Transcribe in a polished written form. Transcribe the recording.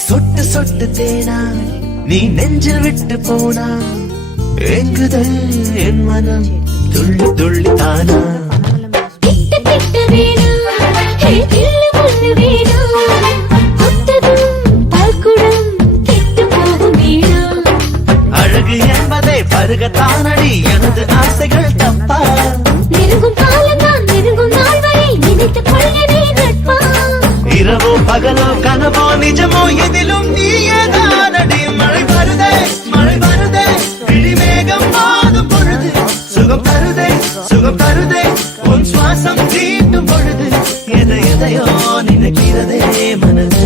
சொட்டு சொட்டு தேனா நீ நெஞ்சில் விட்டு போனா எங்குதல் என் மனம் துள்ளி துள்ளி தானா அழகு என்பதை பருகத்தானடி எனது ஆசைகள் தப்பா நெருங்கும் காலந்தான் நெருங்கும் நாள் வரை நினைத்துக் கொள்கிறே நட்பா இரவோ பகலோ கனவோ நிஜமோ எதிலும் நீயேதானடி மழை வருதே விழிமேகம் மாதும் பொழுது சுகம் தருதே உன் சுவாசம் தீண்டும் பொழுது எதையோ நினைக்கிறதே மனது